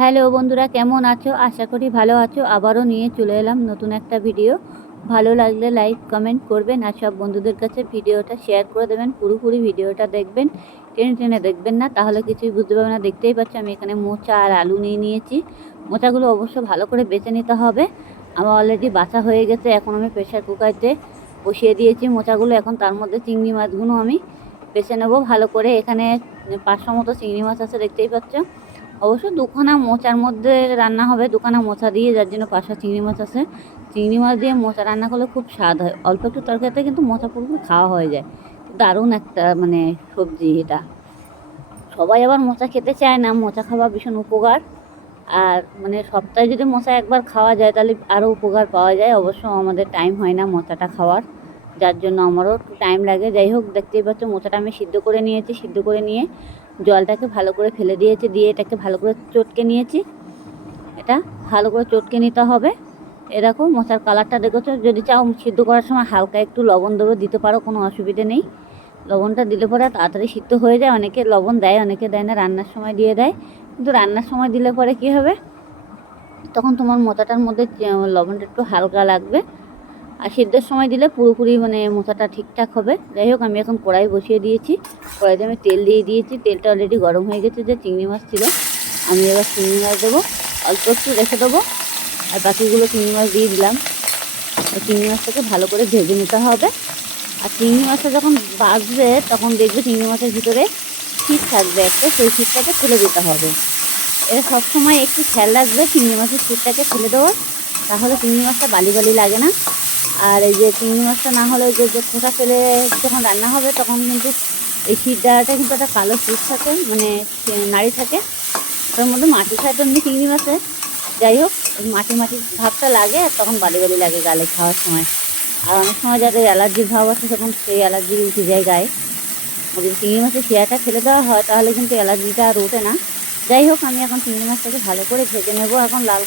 Hello বন্ধুরা, কেমন আছো? আশা করি ভালো আছো। আবারও নিয়ে চলে এলাম নতুন একটা ভিডিও। ভালো লাগলে লাইক কমেন্ট করবেন আর সব বন্ধুদের কাছে ভিডিওটা শেয়ার করে দেবেন। পুরোপুরি ভিডিওটা দেখবেন, টেনে টেনে দেখবেন না, তাহলে কিছুই বুঝতে পারবেন না। দেখতেই পাচ্ছি আমি এখানে মোচা আর আলু নিয়ে নিয়েছি। মোচাগুলো অবশ্য ভালো করে বেছে নিতে হবে। আমার অলরেডি বাছা হয়ে গেছে, এখন আমি প্রেশার কুকারতে বসিয়ে দিয়েছি মোচাগুলো। এখন তার মধ্যে চিংড়ি মাছগুলো আমি বেছে নেবো ভালো করে। এখানে 500 মতো চিংড়ি মাছ আছে, দেখতেই পাচ্ছ। অবশ্য দুখানা মোচার মধ্যে রান্না হবে, দুখানা মোচা দিয়ে, যার জন্য 500 চিংড়ি মাছ আছে। চিংড়ি মাছ দিয়ে মোচা রান্না করলে খুব স্বাদ হয়। অল্প একটু তরকারিতে কিন্তু মোচা পুরোপুরি খাওয়া হয়ে যায়। দারুণ একটা সবজি এটা। সবাই আবার মোচা খেতে চায় না, মোচা খাওয়া ভীষণ উপকার। আর সপ্তাহে যদি মোচা একবার খাওয়া যায় তাহলে আরও উপকার পাওয়া যায়। অবশ্য আমাদের টাইম হয় না মোচাটা খাওয়ার, যার জন্য আমারও একটু টাইম লাগে। যাই হোক, দেখতেই পাচ্ছ মোচাটা আমি সিদ্ধ করে নিয়েছি। সিদ্ধ করে নিয়ে জলটাকে ভালো করে ফেলে দিয়েছি, দিয়ে এটাকে ভালো করে চটকে নিয়েছি। এটা ভালো করে চটকে নিতে হবে। এরকম মোচার কালারটা দেখেছো। যদি চাও সিদ্ধ করার সময় হালকা একটু লবণ দেবো, দিতে পারো, কোনো অসুবিধে নেই। লবণটা দিলে পরে তাড়াতাড়ি সিদ্ধ হয়ে যায়। অনেকে লবণ দেয়, অনেকে দেয় না, রান্নার সময় দিয়ে দেয়। কিন্তু রান্নার সময় দিলে পরে কী হবে, তখন তোমার মোচাটার মধ্যে লবণটা একটু হালকা লাগবে। আর সিদ্ধের সময় দিলে পুরোপুরি মোচাটা ঠিকঠাক হবে। যাই হোক, আমি এখন কড়াই বসিয়ে দিয়েছি। কড়াইতে আমি তেল দিয়ে দিয়েছি। তেলটা অলরেডি গরম হয়ে গেছে। যে চিংড়ি মাছ ছিল, আমি এবার চিংড়ি মাছ দেবো। অল্প একটু রেখে দেবো, আর বাকিগুলো চিংড়ি মাছ দিয়ে দিলাম। চিংড়ি মাছটাকে ভালো করে ভেজে নিতে হবে। আর চিংড়ি মাছটা যখন বাজবে তখন দেখবে চিংড়ি মাছের ভিতরে শীত থাকবে একটা, সেই শীতটাকে তুলে দিতে হবে। এটা সবসময় একটু খেয়াল রাখবে চিংড়ি মাছের শীতটাকে তুলে দেওয়ার, তাহলে চিংড়ি মাছটা বালি বালি লাগে না। আর এই যে চিংড়ি মাছটা না হলে যে খোসা ফেলে যখন রান্না হবে তখন কিন্তু এই শীত ডাঁটাটা কিন্তু একটা কালো শীত থাকে, নাড়ি থাকে। ওটার মধ্যে মাটি খায় তো এমনি চিংড়ি মাছে। যাই হোক, মাটি মাটি ভাবটা লাগে, আর তখন বালি বালি লাগে গালে খাওয়ার সময়। আর অনেক সময় যাদের অ্যালার্জির ভাব আছে তখন সেই অ্যালার্জি উঠে যায় গায়ে। যদি চিংড়ি মাছের শিরাটা ফেলে দেওয়া হয় তাহলে কিন্তু অ্যালার্জিটা আর ওঠে না। যাই হোক, আমি এখন চিংড়ি মাছটাকে ভালো করে ভেজে নেব। এখন লাল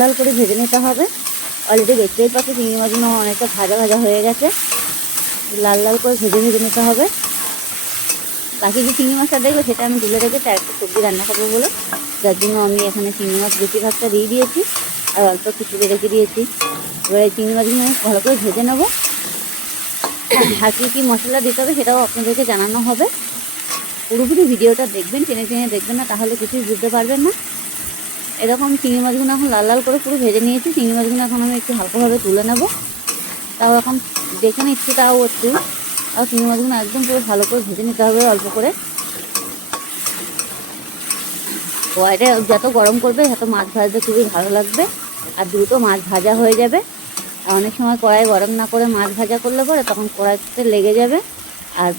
লাল করে ভেজে নিতে হবে। অলরেডি দেখতেই পাচ্ছি চিংড়ি মাছগুলো অনেকটা ভাজা ভাজা হয়ে গেছে। লাল করে ভেজে নিতে হবে। বাকি যে চিংড়ি মাছটা দেখবে সেটা আমি তুলে রেখেছি আর একটা সবজি রান্না করবো বলে, যার জন্য আমি এখানে চিংড়ি মাছ বেশিরভাগটা দিয়ে দিয়েছি আর অল্প একটু তুলে রেখে দিয়েছি। এবার এই চিংড়ি মাছগুলো আমি ভালো করে ভেজে নেবো। আর কী মশলা দিতে হবে সেটাও আপনাদেরকে জানানো হবে। পুরোপুরি ভিডিওটা দেখবেন, টেনে টেনে দেখবেন না, তাহলে কিছুই বুঝতে পারবেন না। এরকম চিংড়ি মাছগুলো এখন লাল করে পুরো ভেজে নিয়েছি। চিংড়ি মাছগুলো এখন আমি একটু হালকাভাবে তুলে নেব। তাও এখন দেখে নিচ্ছি, তাও চিংড়ি মাছগুলো একদম পুরো ভালো করে ভেজে নিতে হবে অল্প করে। কড়াইটা যত গরম করবে তত মাছ ভাজতে খুবই ভালো লাগবে, আর দ্রুত মাছ ভাজা হয়ে যাবে। আর অনেক সময় কড়াই গরম না করে মাছ ভাজা করলে পরে তখন কড়াইতে লেগে যাবে আর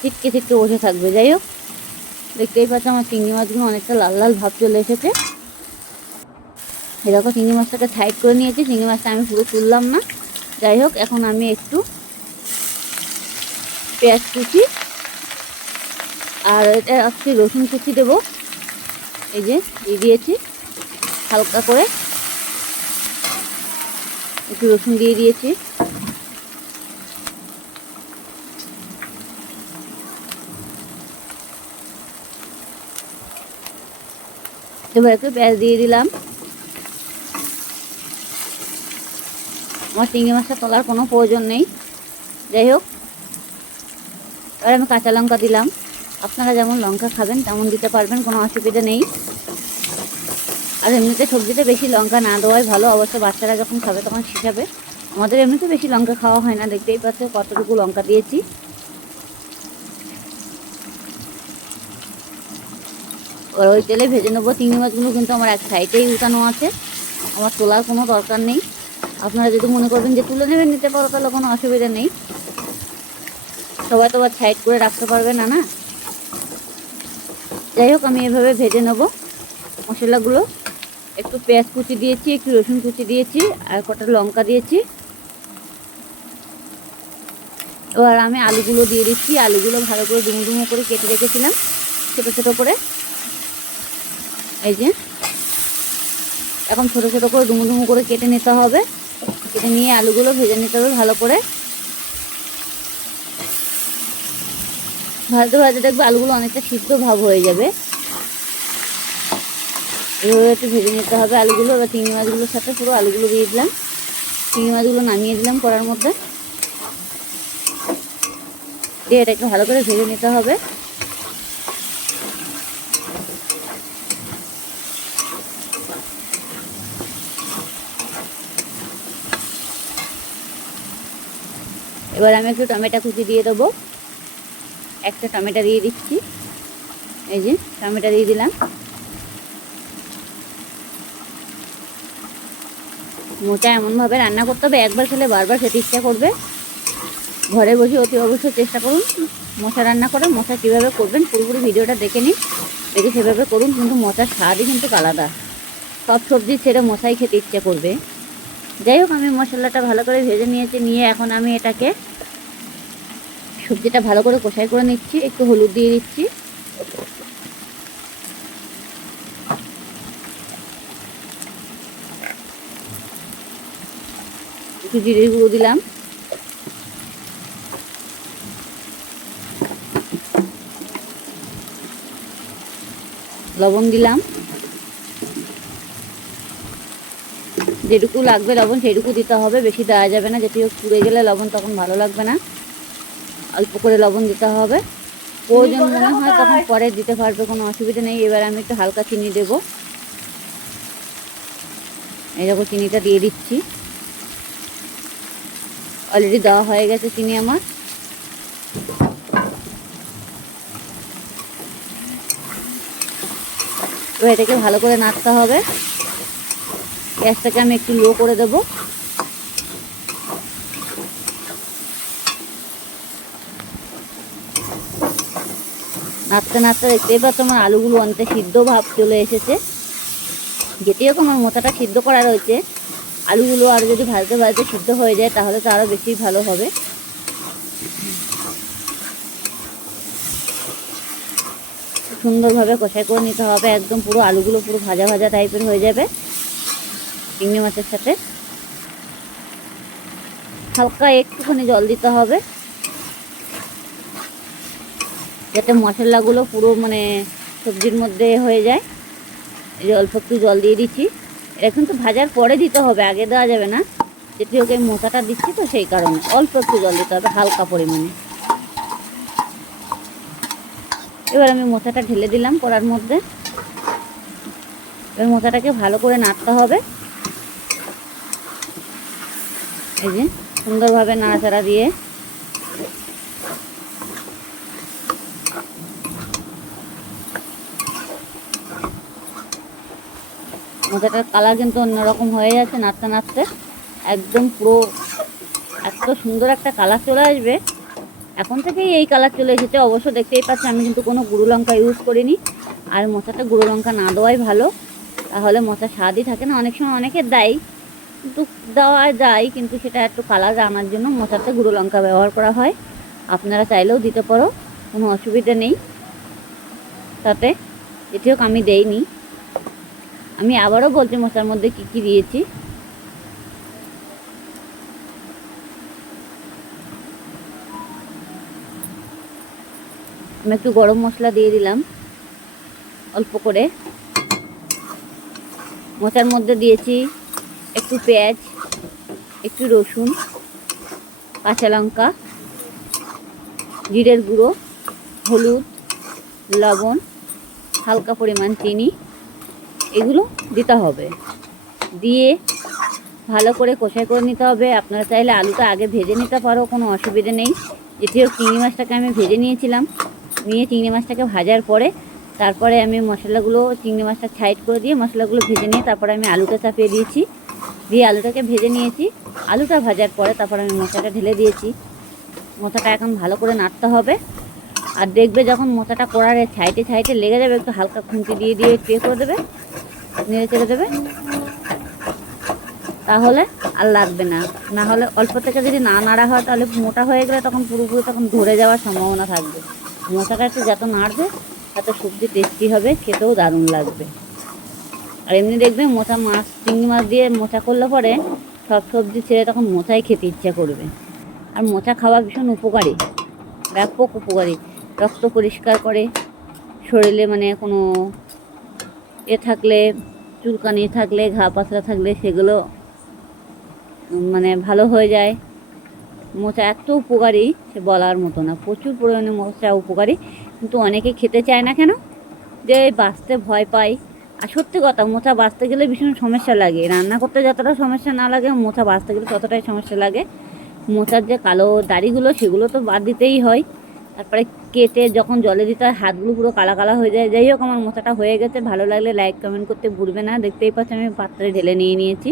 ছিটকে বসে থাকবে। যাই হোক, দেখতেই পাচ্ছ আমার চিংড়ি মাছগুলো অনেকটা লাল ভাব চলে এসেছে। এরকম চিংড়ি মাছটাকে সাইড করে নিয়েছি। চিংড়ি মাছটা আমি পুরো তুললাম না। যাই হোক, এখন আমি একটু পেঁয়াজ কুচি আর এটা একটু রসুন কুচি দেবো। এই যে দিয়ে দিয়েছি, হালকা করে একটু রসুন দিয়ে দিয়েছি। এবার একটু পেঁয়াজ দিয়ে দিলাম। আমার চিংড়ি মাছটা তোলার কোনো প্রয়োজন নেই। যাই হোক, এবার আমি কাঁচা লঙ্কা দিলাম। আপনারা যেমন লঙ্কা খাবেন তেমন দিতে পারবেন, কোনো অসুবিধা নেই। আর এমনিতে সবজিতে বেশি লঙ্কা না দেওয়াই ভালো। অবশ্য বাচ্চারা যখন খাবে তখন শিখাবে। আমাদের এমনিতে বেশি লঙ্কা খাওয়া হয় না, দেখতেই পাচ্ছ কতটুকু লঙ্কা দিয়েছি। এবার ওই তেলে ভেজে নেবো। চিংড়ি মাছগুলো কিন্তু আমার এক সাইডেই উঠানো আছে, আমার তোলার কোনো দরকার নেই। আপনারা যদি মনে করবেন যে তুলে নেবেন, নিতে পারো, তাহলে কোনো অসুবিধা নেই। সবাই তো আবার সাইড করে রাখতে পারবে না, না। যাই হোক, আমি এভাবে ভেজে নেব মশলাগুলো। একটু পেঁয়াজ কুচি দিয়েছি, একটু রসুন কুচি দিয়েছি, আর কটা লঙ্কা দিয়েছি। এবার আমি আলুগুলো দিয়ে দিচ্ছি। আলুগুলো ভালো করে ডুমো করে কেটে রেখেছিলাম ছোটো ছোটো করে। এই যে এখন ছোটো ছোটো করে ডুমো করে কেটে নিতে হবে। কেটে নিয়ে আলুগুলো ভেজে নিতে হবে ভালো করে। ভাজতে ভাজতে দেখবে আলুগুলো অনেকটা সিদ্ধ ভাব হয়ে যাবে। এভাবে একটু ভেজে নিতে হবে আলুগুলো। এবার চিংড়ি মাছগুলোর সাথে পুরো আলুগুলো দিয়ে দিলাম, চিংড়ি মাছগুলো নামিয়ে দিলাম কড়ার মধ্যে দিয়ে এটাকে ভালো করে ভেজে নিতে হবে। এবার আমি একটু টমেটো কুচি দিয়ে দেবো, একটা টমেটো দিয়ে দিচ্ছি, এই যে টমেটো দিয়ে দিলাম। মোচা এমনভাবে রান্না করতে হবে একবার খেলে বারবার খেতে ইচ্ছা করবে। ঘরে বসে অতি অবশ্যই চেষ্টা করুন মোচা রান্না করে। মোচা কীভাবে করবেন পুরোপুরি ভিডিওটা দেখে নিন, দেখে সেভাবে করুন, কিন্তু মোচার স্বাদই কিন্তু আলাদা। সব সবজি ছেড়ে মোচাই খেতে ইচ্ছে করবে। যাই হোক, আমি মশলাটা ভালো করে ভেজে নিয়েছি, নিয়ে এখন আমি এটাকে সবজিটা ভালো করে কষাই করে নিচ্ছি। একটু হলুদ দিয়ে দিচ্ছি, একটু জিরের গুঁড়ো দিলাম, লবণ দিলাম, যেটুকু লাগবে লবণ সেইটুকু দিতে হবে, বেশি দেওয়া যাবে না, যেটি পুড়ে গেলে লবণ তখন ভালো লাগবে না। অল্প করে লবণ দিতে হবে, প্রয়োজন মনে হয় তখন পরে দিতে পারবে, কোনো অসুবিধা নেই। এবার আমি একটু হালকা চিনি দেব, এই দেখো চিনিটা দিয়ে দিচ্ছি, অলরেডি দেওয়া হয়ে গেছে চিনি আমার। এবার এটাকে ভালো করে নাড়তে হবে, গ্যাসটাকে আমি একটু লো করে দেব। নাড়তে নাড়তে দেখতেই পাচ্ছ আমার আলুগুলো অনেকটা সিদ্ধ ভাব চলে এসেছে। যেটিও আমার মোচাটা সিদ্ধ করা রয়েছে, আলুগুলো আরও যদি ভাজতে ভাজতে সিদ্ধ হয়ে যায় তাহলে তো আরও বেশি ভালো হবে। সুন্দরভাবে কষাই করে নিতে হবে, একদম পুরো আলুগুলো পুরো ভাজা ভাজা টাইপের হয়ে যাবে চিংড়ি মাছের সাথে। হালকা একটুখানি জল দিতে হবে যাতে মশলাগুলো পুরো মানে সবজির মধ্যে হয়ে যায়। এই যে অল্প একটু জল দিয়ে দিচ্ছি, এটা কিন্তু ভাজার পরে দিতে হবে, আগে দেওয়া যাবে না, যেটি ওকে মোচাটা দিচ্ছি তো সেই কারণে অল্প একটু জল দিতে হবে হালকা পরিমাণে। এবার আমি মোচাটা ঢেলে দিলাম কড়ার মধ্যে। এবার মোচাটাকে ভালো করে নাড়তে হবে, এই যে সুন্দরভাবে নাড়াচাড়া দিয়ে। মোচাটার কালার কিন্তু অন্যরকম হয়ে যাচ্ছে নাড়তে নাড়তে, একদম পুরো এত সুন্দর একটা কালার চলে আসবে। এখন থেকেই এই কালার চলে এসেছে, অবশ্য দেখতেই পাচ্ছি আমি কিন্তু কোনো গুঁড়ো লঙ্কা ইউজ করিনি। আর মোচাটা গুঁড়ো লঙ্কা না দেওয়াই ভালো, তাহলে মোচার স্বাদই থাকে না। অনেক সময় অনেকে দেয়, কিন্তু দেওয়া যায়, কিন্তু সেটা একটু কালার আনার জন্য মোচাতে গুঁড়ো লঙ্কা ব্যবহার করা হয়। আপনারা চাইলেও দিতে পারো, কোনো অসুবিধা নেই তাতে। এটি হোক আমি দেইনি। আমি আবারও বলছি মোচার মধ্যে কী কী দিয়েছি। আমি একটু গরম মশলা দিয়ে দিলাম অল্প করে। মোচার মধ্যে দিয়েছি একটু পেঁয়াজ, একটু রসুন, কাঁচা লঙ্কা, জিরের গুঁড়ো, হলুদ, লবণ, হালকা পরিমাণ চিনি, এগুলো দিতে হবে। দিয়ে ভালো করে কষাই করে নিতে হবে। আপনারা চাইলে আলুটা আগে ভেজে নিতে পারো, কোনো অসুবিধে নেই। এটিও চিংড়ি মাছটাকে আমি ভেজে নিয়েছিলাম, নিয়ে চিংড়ি মাছটাকে ভাজার পরে তারপরে আমি মশলাগুলো চিংড়ি মাছটা সাইড করে দিয়ে মশলাগুলো ভেজে নিয়ে তারপরে আমি আলুটা চাপিয়ে দিয়েছি, দিয়ে আলুটাকে ভেজে নিয়েছি। আলুটা ভাজার পরে তারপর আমি মোচাটা ঢেলে দিয়েছি। মোচাটা এখন ভালো করে নাড়তে হবে। আর দেখবে যখন মোচাটা কড়ার সাইডে সাইডে লেগে যাবে, একটু হালকা খুন্তি দিয়ে দিয়ে একটু করে দেবে, নেড়ে চেড়ে দেবে, তাহলে আর লাগবে না। না হলে অল্প থেকে যদি না নাড়া হয় তাহলে মোটা হয়ে গেলে তখন পুরোপুরি তখন ধরে যাওয়ার সম্ভাবনা থাকবে। মোচাটা একটু যত নাড়বে তত সবজি টেস্টি হবে, খেতেও দারুণ লাগবে। আর এমনি দেখবে মোচা মাছ চিংড়ি মাছ দিয়ে মোচা করলে পরে সব সবজি ছেড়ে তখন মোচাই খেতে ইচ্ছা করবে। আর মোচা খাওয়া ভীষণ উপকারী, ব্যাপক উপকারী। রক্ত পরিষ্কার করে, শরীরে মানে কোনো থাকলে চুলকানি থাকলে, ঘা পাতলা থাকলে সেগুলো মানে ভালো হয়ে যায়। মোচা এত উপকারী সে বলার মতো না, প্রচুর পরিমাণে মোচা উপকারী, কিন্তু অনেকে খেতে চায় না কেন, যে বাঁচতে ভয় পায়। আর সত্যি কথা, মোচা বাঁচতে গেলে ভীষণ সমস্যা লাগে, রান্না করতে যতটা সমস্যা না লাগে মোচা বাঁচতে গেলে ততটাই সমস্যা লাগে। মোচার যে কালো দাড়িগুলো সেগুলো তো বাদ দিতেই হয়, তারপরে কেটে যখন জলে দিতে হয় হাতগুলো পুরো কালা কালা হয়ে যায়। যাই হোক, আমার মোচাটা হয়ে গেছে। ভালো লাগলে লাইক কমেন্ট করতে ভুলবে না। দেখতেই পাচ্ছ আমি পাত্রে ঢেলে নিয়ে নিয়েছি।